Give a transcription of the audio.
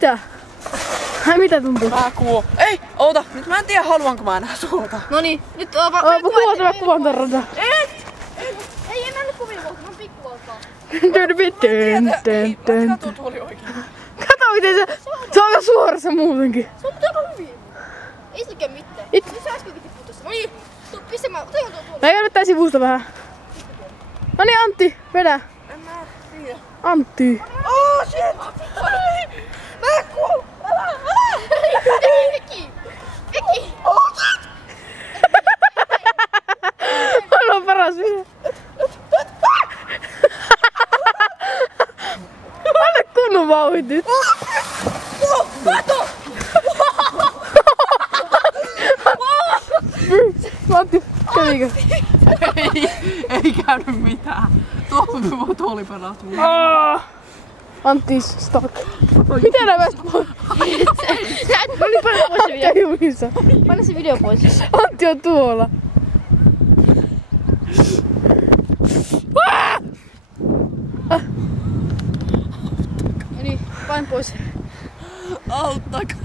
Mitä? Mitä tuntuu? Vähän kuo. Ei, oota. Nyt mä en tiedä haluanko mä enää suolta. Noniin, nyt kuvan tarrata. Ei enää nyt kuvivuolta, vaan pikkuvuolta. Kato tuoli oikein. Kato miten se on aika suorassa muutenkin. Se on aika hyvin. Ei se käy mitään. Nyt se äskenkin tippuu tossa. Noniin, tuu pistämään. Otetaan tuo tuoli. Mä käyn tää sivusta vähän. Noniin Antti, vedä. En mä tiedä. Antti. Oh shit! Mä kuul! Älä! Veki! Veki! Oh shit! On paras video. Anna kunnon vauhdit nyt. Kato! Antti, kävikö? Ei käynyt mitään. Tuoli pelattu. Antti stuck. Miten nää pääsit pois? Noniin, panna pois se video. Jumissa. Panna se video pois. Antti on tuolla. Noniin, pain pois. Auttakaa.